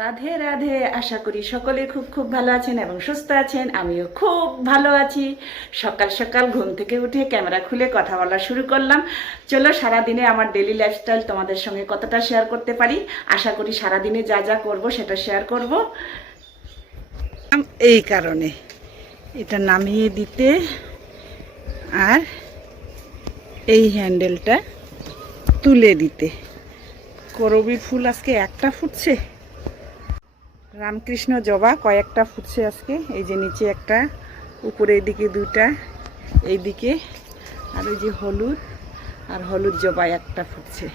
রাধে রাধে। আশা করি সকলে খুব খুব ভালো আছেন এবং সুস্থ আছেন। আমিও খুব ভালো আছি। সকাল সকাল ঘুম থেকে উঠে ক্যামেরা খুলে কথা বলা শুরু করলাম। চলো সারাদিনে আমার ডেলি লাইফস্টাইল তোমাদের সঙ্গে কতটা শেয়ার করতে পারি। আশা করি সারাদিনে যা যা করব সেটা শেয়ার করব। এই কারণে এটা নামিয়ে দিতে আর এই হ্যান্ডেলটা তুলে দিতে। করবী ফুল আজকে একটা ফুটছে, রামকৃষ্ণ জবা কয়েকটা ফুটছে আজকে। এই যে নিচে একটা, উপরে এইদিকে দুইটা, এইদিকে আর ওই যে হলুদ আর হলুদ জবা একটা ফুটছে।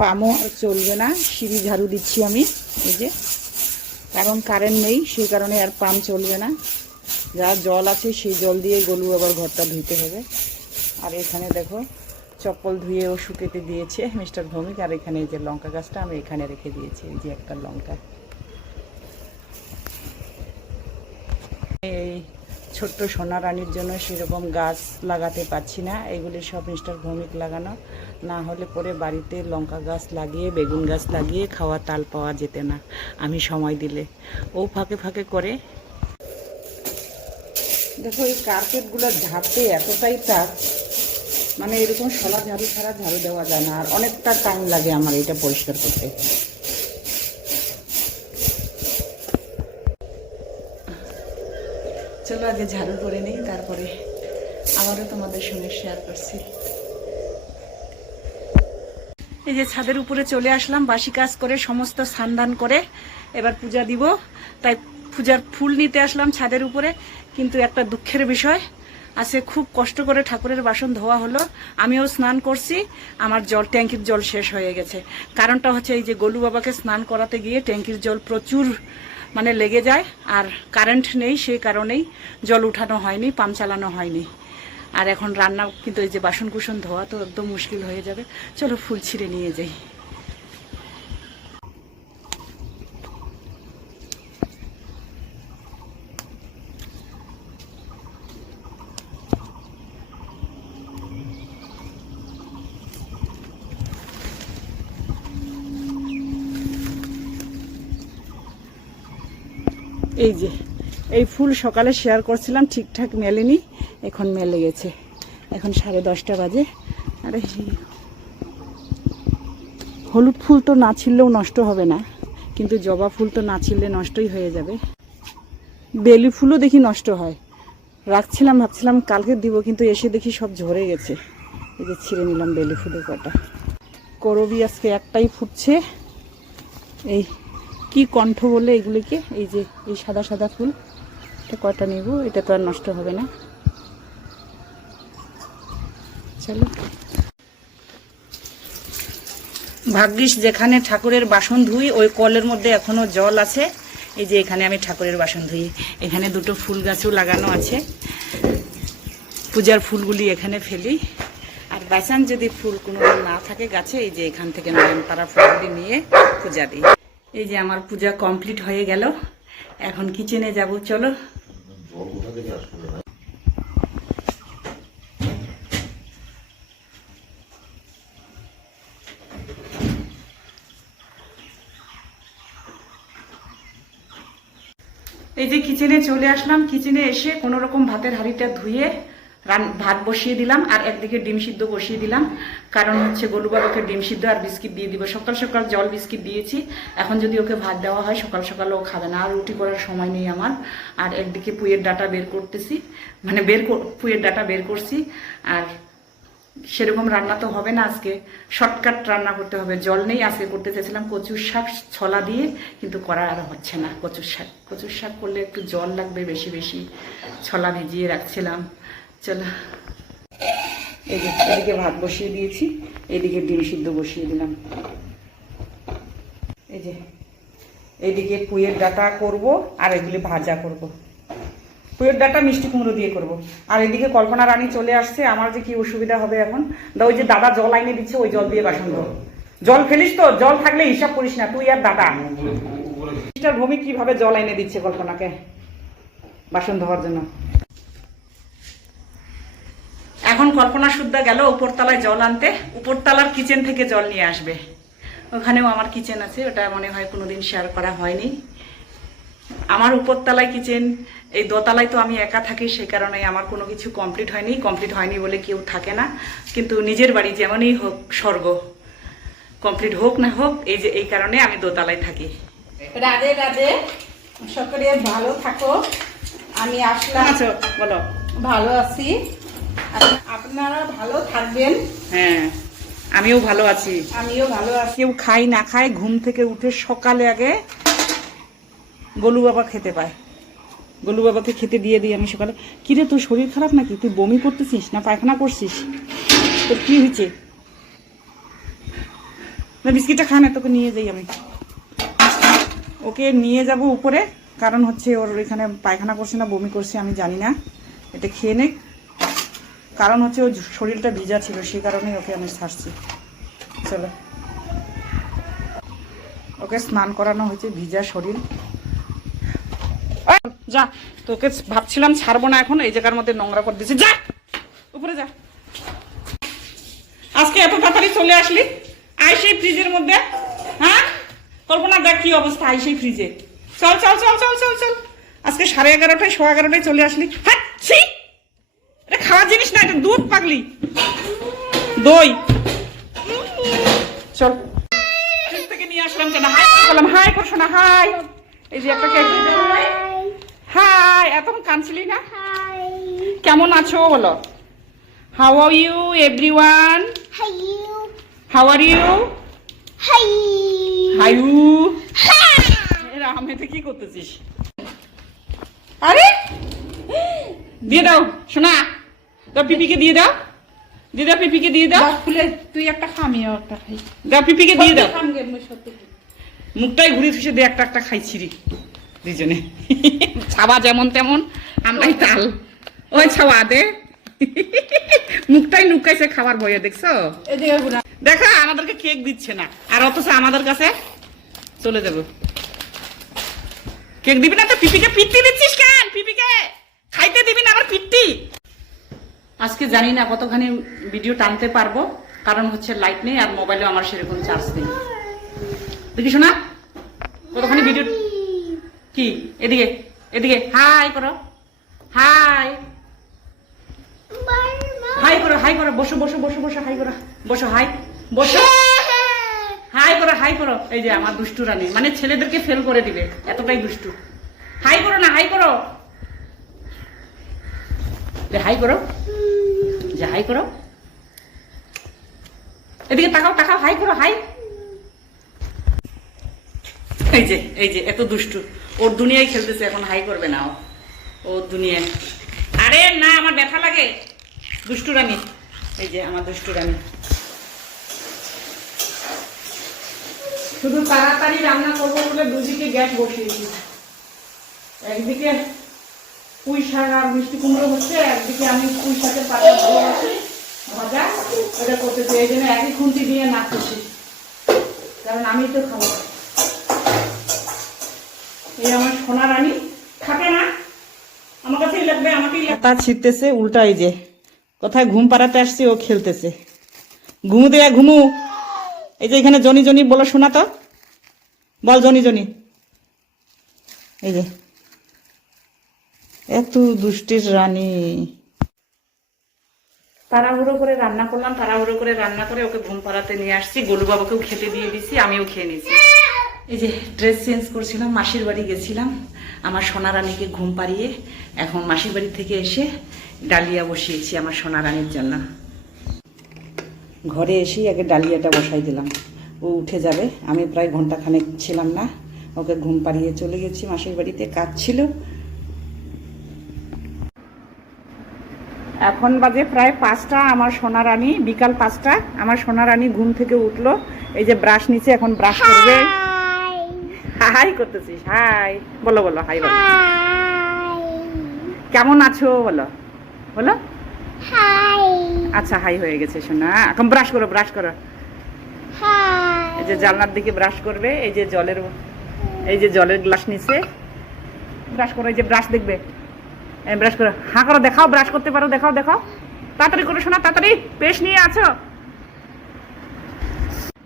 পামও আর চলবে না, সিঁড়ি ঝাড়ু দিচ্ছি আমি এই যে, কারণ কারেন্ট নেই সেই কারণে আর পাম চলবে না। যা জল আছে সেই জল দিয়ে গলু আবার ঘরটা ধুইতে হবে। আর এখানে দেখো চপ্পল ধুয়েও শুকেতে দিয়েছে মিস্টার ভৌমিক। আর এখানে এই যে লঙ্কা গাছটা আমি এখানে রেখে দিয়েছি, এই যে একটা লঙ্কা। এই ছোট্ট সোনা রানীর জন্য সেরকম গাছ লাগাতে পারছি না, এগুলি সব মিস্টার ভৌমিক লাগানো। না হলে পরে বাড়িতে লঙ্কা গাছ লাগিয়ে বেগুন গাছ লাগিয়ে খাওয়া তাল পাওয়া যেতে না আমি সময় দিলে। ও ফাঁকে ফাঁকে করে। দেখো এই কার্পেটগুলো ঝাড়তে এতটাই টাফ, মানে এরকম শলা ঝাড়ু ছাড়া ঝাড়ু দেওয়া যায় না। আর অনেকটা টাইম লাগে আমার এটা পরিষ্কার করতে। চলো আগে ঝাড়ু করে নিই, তারপরে আবারও তোমাদের সঙ্গে শেয়ার করছি। এই যে ছাদের উপরে চলে আসলাম, বাসি কাজ করে সমস্ত স্নান করে এবার পূজা দিব, তাই পূজার ফুল নিতে আসলাম ছাদের উপরে। কিন্তু একটা দুঃখের বিষয় আছে, খুব কষ্ট করে ঠাকুরের বাসন ধোয়া হলো, আমিও স্নান করছি, আমার জল ট্যাঙ্কির জল শেষ হয়ে গেছে। কারণটা হচ্ছে এই যে গোলু বাবাকে স্নান করাতে গিয়ে ট্যাঙ্কির জল প্রচুর মানে লেগে যায়, আর কারেন্ট নেই সেই কারণেই জল উঠানো হয়নি, পাম্প চালানো হয়নি। আর এখন রান্না, কিন্তু এই যে বাসন কুসন ধোয়া তো একদম মুশকিল হয়ে যাবে। চলো ফুল ছিঁড়ে নিয়ে যাই। এই যে এই ফুল সকালে শেয়ার করছিলাম, ঠিকঠাক মেলেনি, এখন মেলে গেছে। এখন 10:30 বাজে। আরে হলুদ ফুল তো না ছিঁড়লেও নষ্ট হবে না, কিন্তু জবা ফুল তো না ছিঁড়লে নষ্টই হয়ে যাবে। বেলি ফুলও দেখি নষ্ট হয়, রাখছিলাম ভাবছিলাম কালকে দিব, কিন্তু এসে দেখি সব ঝরে গেছে। এই যে ছিঁড়ে নিলাম বেলি ফুলের কটা। করবী আজকে একটাই ফুটছে। এই কি কণ্ঠ বলে এগুলিকে, এই যে এই সাদা সাদা ফুল, এটা কটা নেব, এটা তো আর নষ্ট হবে না। চলো, ভাগ্যিস যেখানে ঠাকুরের বাসন ধুই ওই কলের মধ্যে এখনো জল আছে। এই যে এখানে আমি ঠাকুরের বাসন ধুই, এখানে দুটো ফুল গাছও লাগানো আছে, পূজার ফুলগুলি এখানে ফেলি। আর বাঁচান যদি ফুল কোনো না থাকে গাছে, এই যে এখান থেকে নয়নতারা ফুলগুলি নিয়ে পূজা দিই। এই যে আমার পূজা কমপ্লিট হয়ে গেল, এখন কিচেনে যাব। চলো, এই যে কিচেনে চলে আসলাম। কিচেনে এসে কোনো রকম ভাতের হাঁড়িটা ধুয়ে ভাত বসিয়ে দিলাম, আর একদিকে ডিম সিদ্ধ বসিয়ে দিলাম। কারণ হচ্ছে গোলু বাবাকে ডিম সিদ্ধ আর বিস্কিট দিয়ে দিব। সকাল সকাল জল বিস্কিট দিয়েছি, এখন যদি ওকে ভাত দেওয়া হয় সকাল সকাল ও খাবে না, আর রুটি করার সময় নেই আমার। আর একদিকে পুঁয়ের ডাটা বের করতেছি, মানে পুঁয়ের ডাটা বের করছি। আর সেরকম রান্না তো হবে না আজকে, শর্টকাট রান্না করতে হবে। জল নেই, আজকে করতে চাইছিলাম কচুর শাক ছলা দিয়ে, কিন্তু করা আর হচ্ছে না। কচুর শাক করলে একটু জল লাগবে বেশি বেশি, ছলা ভিজিয়ে রাখছিলাম। চলো, এই যে এদিকে ভাত বসিয়ে দিয়েছি, এদিকে ডিম সিদ্ধ বসিয়ে দিলাম। এই যে এইদিকে পুঁয়ের ডাঁটা করব, আর এগুলি ভাজা করব। পুঁয়ের ডাঁটা মিষ্টি কুমড়ো দিয়ে করব। আর এদিকে কল্পনা রানী চলে আসছে, আমার যে কি অসুবিধা হবে এখন। ওই যে দাদা জল আইনে দিচ্ছে, ওই জল দিয়ে বাসন ধো। জল ফেলিস তো, জল থাকলে হিসাব করিস না তুই আর দাদা। মিস্টার ভৌমিক কিভাবে জল আইনে দিচ্ছে কল্পনাকে বাসন ধোয়ার জন্য। এখন কল্পনা সুদ্ধা গেল উপরতলায় জল আনতে, উপরতলার কিচেন থেকে জল নিয়ে আসবে। ওখানেও আমার কিচেন আছে, ওটা মনে হয় কোনোদিন শেয়ার করা হয়নি। আমার উপরতলায় কিচেন, এই দোতলায় তো আমি একা থাকি, সেই কারণে আমার কোনো কিছু কমপ্লিট হয়নি বলে কেউ থাকে না। কিন্তু নিজের বাড়ি যেমনই হোক স্বর্গ, কমপ্লিট হোক না হোক, এই কারণে আমি দোতলায় থাকি। রাধে রাধে, সকলে ভালো থাকো। আমি আসলাম। আছো বলো? ভালো আছি, আপনারা ভালো থাকবেন। হ্যাঁ, আমিও ভালো আছি। আমিও ভালো আছি। কেউ খাই না খায়, ঘুম থেকে উঠে সকালে আগে গোলু বাবা খেতে পায়। গোলু বাবাকে খেতে দিয়ে দিই আমি সকালে। কিরে, তোর শরীর খারাপ নাকি? তুই বমি করতেছিস না পায়খানা করছিস? তোর কি হয়েছে? না বিস্কিটটা খা না, তোকে নিয়ে যাই আমি। ওকে নিয়ে যাব উপরে, কারণ হচ্ছে ওর এখানে পায়খানা করছে না বমি করছে আমি জানি না। এটা খেয়ে নে, কারণ হচ্ছে ওর শরীরটা ভিজা ছিল, সেই কারণেই ওকে আমি ছাড়ছি। চলো, ওকে স্নান করানো হয়েছে, ভিজা শরীর। যা, তোকে ভাবছিলাম ছাড়বো না, এখন এই জায়গার মধ্যে নোংরা করে দিয়েছি। যা উপরে যা। আজকে এত তাড়াতাড়ি চলে আসলি? আই সেই ফ্রিজের মধ্যে। হ্যাঁ কল্পনা, দেখ কি অবস্থা, আই সেই ফ্রিজে। চল চল চল চল চল চল। আজকে 11:30 11:15 চলে আসলি। হ্যাঁ, এটা খাওয়ার জিনিস না, এটা দুধ পাগলি, দই। চল, ফ্রিজ থেকে নিয়ে আসলাম কেন? হাই বললাম, হাই করছো না? হাই, এই যে একটা কেক। হাই, এতক্ষণ কাঁদছিলি না? কেমন আছো বলো? How are you everyone? How are you? Hi you. রামেতে কি করতেছিস? আরে দিয়ে দাও শোনা, দাও পিপিকে দিয়ে দাও, দিয়ে দাও পিপিকে দিয়ে দাও। খুলে তুই একটা খামিও একটা খাই। দাও পিপিকে দিয়ে দাও। খামগে সত্যি মুখটাই ঘুরে ফুসে দিয়ে একটা খাইছি রে দুজনে। ছাওয়া যেমন তেমন, আমরাই তাল। ওই ছাওয়া দে, মুখটাই নুকাইছে খাবার ভয়ে, দেখছো? দেখা আমাদেরকে কেক দিচ্ছে না, আর অথচ আমাদের কাছে চলে যাব। কেক দিবি না তো পিপিকে পিট্টি দিচ্ছিস কেন? পিপিকে খাইতে দিবি না, আবার পিট্টি। আজকে জানি না কতখানি ভিডিও টানতে পারবো, কারণ হচ্ছে লাইট নেই আর মোবাইলেও আমার সেরকম চার্জ নেই। দেখি শোনা, কতখানি ভিডিও। কি এদিকে এদিকে হাই করো, হাই হাই করো, হাই করো। বসো বসো বসো বসো, হাই করো, বসো, হাই বসো, হাই করো, হাই করো। এই যে আমার দুষ্টু রানী, মানে ছেলেদেরকে ফেল করে দিবে, এতটাই দুষ্টু। হাই করো না, হাই করো, যে হাই করো, যে হাই করো। এদিকে তাকাও তাকাও, হাই করো, হাই। এই যে এত দুষ্টু, ওর দুনিয়ায় খেলতেছে, এখন হাই করবে না ও দুনিয়ায়। আরে না, আমার ব্যথা লাগে। দুষ্টু রানী, এই যে আমার দুষ্টু রানী। শুধু তাড়াতাড়ি রান্না করবো বলে দুদিকে গ্যাস বসিয়েছি। একদিকে পুঁই শাক আর মিষ্টি কুমড়ো হচ্ছে, একদিকে আমি পুঁই শাকের পাতা ভাজা ওটা করতেছি। এই জন্য একই খুন্তি দিয়ে নাড়তেছি, কারণ আমি তো খাবো। এই আমার সোনা রানী থাকে না, আমার কাছেই লাগবে, আমাকেই লাগবে। তা ছিটতেছে উল্টা, এই যে কোথায় ঘুম পাড়াতে আসছি, ও খেলতেছে। ঘুমু দেয়া ঘুমু। এই যে এখানে জনি জনি বলো, শোনা তো, বল জনি জনি। এই যে এত দুষ্টির রানী। তাড়াহুড়ো করে রান্না করলাম, তাড়াহুড়ো করে রান্না করে ওকে ঘুম পাড়াতে নিয়ে আসছি। গোলু বাবাকেও খেতে দিয়ে দিছি, আমিও খেয়ে নিয়েছি। এই যে ড্রেস চেঞ্জ করছিলাম, মাসির বাড়ি গেছিলাম আমার সোনা রানীকে ঘুম পাড়িয়ে। এখন মাসির বাড়ি থেকে এসে ডালিয়া বসিয়েছি আমার সোনা রানীর জন্য। ঘরে এসেই আগে ডালিয়াটা বসাই দিলাম, ও উঠে যাবে। আমি প্রায় ঘন্টাখানেক ছিলাম না, ওকে ঘুম পাড়িয়ে চলে গেছি মাসির বাড়িতে, কাজ ছিল। এখন বাজে প্রায় 5টা। আমার সোনা রানী বিকাল 5টা, আমার সোনা রানী ঘুম থেকে উঠলো। এই যে ব্রাশ নিচে, এখন ব্রাশ করবে। হাই করতেছিস? হাই বলো, বলো হাই বলো। কেমন আছো বলো, বলো হাই। আচ্ছা হাই হয়ে গেছে সোনা, এখন ব্রাশ করো, ব্রাশ করো। এই যে জানলার দিকে ব্রাশ করবে, এই যে জলের গ্লাস নিচে ব্রাশ করো। এই যে ব্রাশ দেখবে, ব্রাশ করো, হ্যাঁ করো, দেখাও ব্রাশ করতে পারো, দেখাও দেখাও। তাড়াতাড়ি করে শোনা, তাড়াতাড়ি বেশ নিয়ে আছো।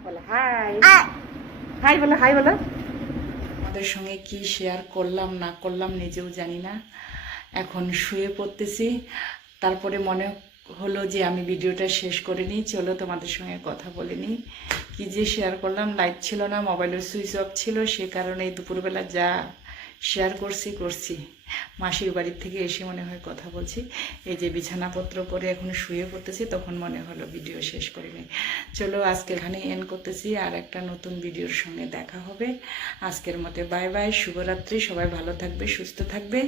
বলো হাই, হাই বলো, হাই বলো। আমাদের সঙ্গে কি শেয়ার করলাম না করলাম নিজেও জানি না। এখন শুয়ে পড়তেছি, তারপরে মনে হলো যে আমি ভিডিওটা শেষ করে নিই, চলো তোমাদের সঙ্গে কথা বলে নিই। কি যে শেয়ার করলাম, লাইট ছিল না, মোবাইলের সুইচ অফ ছিল, সে কারণে দুপুরবেলা যা শেয়ার করছি। মাসির বাড়ির থেকে এসে মনে হয় কথা বলছি। এই যে বিছানাপত্র করে এখন শুয়ে পড়তেছি, তখন মনে হলো ভিডিও শেষ করে নিই। চলো আজকে এখানে এন্ড করতেছি, আর একটা নতুন ভিডিওর সঙ্গে দেখা হবে। আজকের মতো বাই বাই, শুভরাত্রি। সবাই ভালো থাকবে, সুস্থ থাকবে।